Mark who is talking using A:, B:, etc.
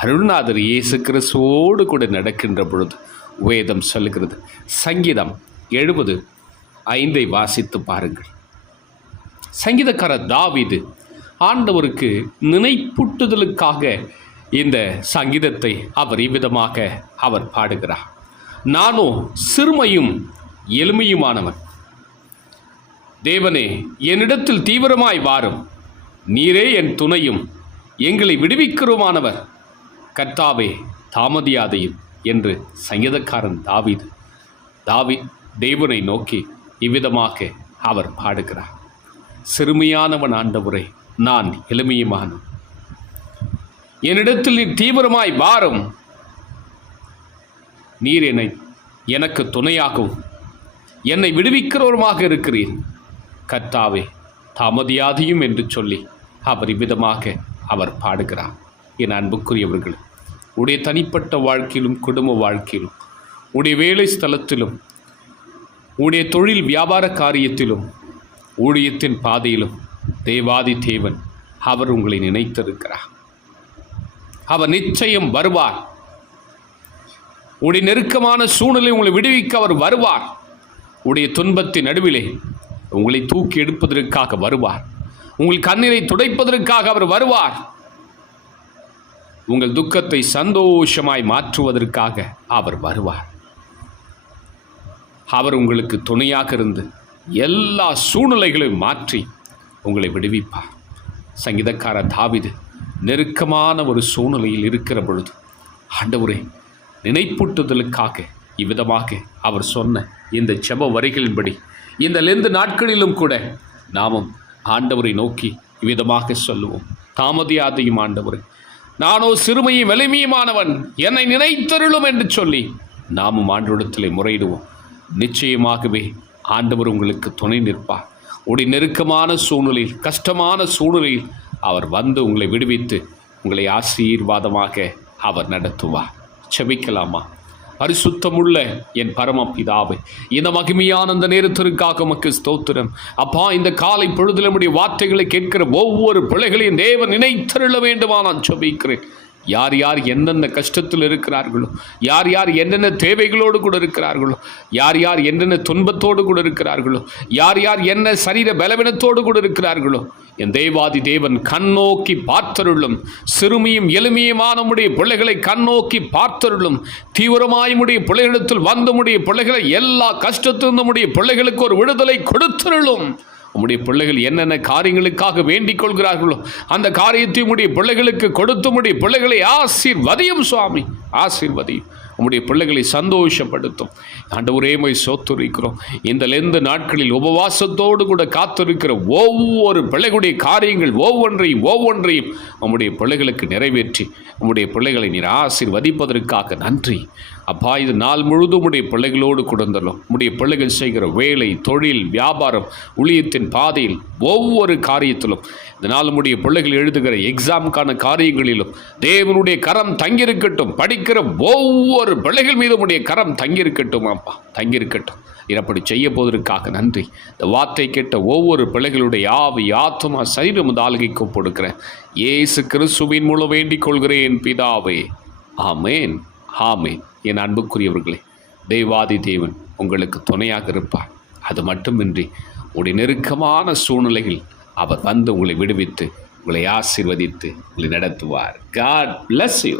A: அருள்நாதர் இயேசு கிறிஸ்துவோடு கூட நடக்கின்ற பொழுது வேதம் சொல்கிறது சங்கீதம் எழுபது ஐந்தை வாசித்து பாருங்கள். சங்கீதக்காரர் தாவிது ஆண்டவருக்கு நினைப்பூட்டுதலுக்காக இந்த சங்கீதத்தை அவர் இவ்விதமாக அவர் பாடுகிறார். நானோ சிறுமையும் எளிமையுமானவன். தேவனே என்னிடத்தில் தீவிரமாய் வாரும். நீரே என் துணையும். எங்களை விடுவிக்கிறோமானவர். கர்த்தாவே தாமதியாதையும் என்று சங்கீதக்காரன் தாவீது. தாவி தேவனை நோக்கி இவ்விதமாக அவர் பாடுகிறார். சிறுமியானவன் ஆண்டவரை நான் எளிமையுமானும் என்னிடத்தில் நீ தீவிரமாய் வாரும். நீர் என்னை எனக்கு துணையாகவும் என்னை விடுவிக்கிறவருமாக இருக்கிறீர். கர்த்தாவே தாமதியாதியும் என்று சொல்லி அவர் இவ்விதமாக அவர் பாடுகிறார். என் அன்புக்குரியவர்கள் உடைய தனிப்பட்ட வாழ்க்கையிலும் குடும்ப வாழ்க்கையிலும் உடைய வேலை ஸ்தலத்திலும் உடைய தொழில் வியாபார காரியத்திலும் ஊழியத்தின் பாதையிலும் தேவாதி தேவன் அவர் உங்களை நினைத்திருக்கிறார். அவர் நிச்சயம் வருவார். உடைய நெருக்கமான சூழ்நிலை உங்களை விடுவிக்க அவர் வருவார். உடைய துன்பத்தின் நடுவிலே உங்களை தூக்கி எடுப்பதற்காக வருவார். உங்கள் கண்ணீரை துடைப்பதற்காக அவர் வருவார். உங்கள் துக்கத்தை சந்தோஷமாய் மாற்றுவதற்காக அவர் வருவார். அவர் உங்களுக்கு துணையாக இருந்து எல்லா சூழ்நிலைகளையும் மாற்றி உங்களை விடுவிப்பார். சங்கீதக்கார தாவிது நெருக்கமான ஒரு சூழ்நிலையில் இருக்கிற பொழுது ஆண்டவரே நினைப்பூட்டுதலுக்காக இவ்விதமாக அவர் சொன்ன இந்த செப வரிகளின்படி இந்த லெந்து நாட்களிலும் கூட நாமும் ஆண்டவரை நோக்கி இவ்விதமாக சொல்லுவோம். தாமதியாதையும் ஆண்டவரை நானோ சிறுமையும் எளிமையுமானவன் என்னை நினைத்தருளும் என்று சொல்லி நாமும் ஆண்டோடத்தில் முறையிடுவோம். நிச்சயமாகவே ஆண்டவர் உங்களுக்கு துணை நிற்பார் உடைய நெருக்கமான சூழ்நிலையில் கஷ்டமான சூழ்நிலையில் அவர் வந்து உங்களை விடுவித்து உங்களை ஆசீர்வாதமாக அவர் நடத்துவார் செபிக்கலாமா? பரிசுத்தமுள்ள என் பரம இந்த மகிமையான அந்த நேரத்திற்காக உமக்கு ஸ்தோத்திரம். அப்பா இந்த காலை பொழுதுல வார்த்தைகளை கேட்கிற ஒவ்வொரு பிள்ளைகளையும் தேவன் நினைத்தருள வேண்டுமா நான் சொபிக்கிறேன் யார் யார் எந்தெந்த கஷ்டத்தில் இருக்கிறார்களோ யார் யார் என்னென்ன தேவைகளோடு கூட இருக்கிறார்களோ யார் யார் என்னென்ன துன்பத்தோடு கூட இருக்கிறார்களோ யார் யார் என்ன சரீர பலவீனத்தோடு கூட இருக்கிறார்களோ என் தேவாதி தேவன் கண்ணோக்கி பார்த்தருளும் சிறுமியும் எளிமையுமான நம்முடைய பிள்ளைகளை கண்ணோக்கி பார்த்தருளும் தீவிரமாய் முடிய பிள்ளைகளிடத்தில் வந்த முடிய பிள்ளைகளை எல்லா கஷ்டத்திலிருந்து முடிய பிள்ளைகளுக்கு ஒரு விடுதலை கொடுத்தருளும். உம்முடைய பிள்ளைகள் என்னென்ன காரியங்களுக்காக வேண்டிக் கொள்கிறார்களோ அந்த காரியத்தை உடைய பிள்ளைகளுக்கு கொடுத்து உடைய பிள்ளைகளை ஆசீர்வதியும் சுவாமி. ஆசீர்வதியும் உம்முடைய பிள்ளைகளை சந்தோஷப்படுத்தும். ஆண்டவரே மை சோத்துரைக்கிறோம். இந்த லெந்த நாட்களில் உபவாசத்தோடு கூட காத்திருக்கிற ஒவ்வொரு பிள்ளைகளுடைய காரியங்கள் ஒவ்வொன்றையும் ஒவ்வொன்றையும் நம்முடைய பிள்ளைகளுக்கு நிறைவேற்றி நம்முடைய பிள்ளைகளை நீர் ஆசீர்வதிப்பதற்காக நன்றி. அப்பா இது நாள் முழுதும் உடைய பிள்ளைகளோடு கொடுந்தலும் உடைய பிள்ளைகள் செய்கிற வேலை தொழில் வியாபாரம் ஊழியத்தின் பாதையில் ஒவ்வொரு காரியத்திலும் இந்த நாள் உடைய பிள்ளைகள் எழுதுகிற எக்ஸாமுக்கான காரியங்களிலும் தேவனுடைய கரம் தங்கியிருக்கட்டும் படிக்கிற ஒவ்வொரு பிள்ளைகள் மீது உடைய கரம் தங்கியிருக்கட்டும். அப்பா தங்கியிருக்கட்டும் அப்படி செய்ய போவதற்காக நன்றி. இந்த வார்த்தை கேட்ட ஒவ்வொரு பிள்ளைகளுடைய ஆவி ஆத்மா சரீரம் தாழ்கை கொடுக்கிறேன் இயேசு கிறிஸ்துவின் மூலம் வேண்டிக் கொள்கிறேன் பிதாவே. ஆமேன் ஆமேன். என் அன்புக்குரியவர்களே தெய்வாதி தேவன் உங்களுக்கு துணையாக இருப்பார். அது மட்டுமின்றி உடைய நெருக்கமான சூழ்நிலையில் அவர் வந்து உங்களை விடுவித்து உங்களை ஆசீர்வதித்து உங்களை நடத்துவார். God bless you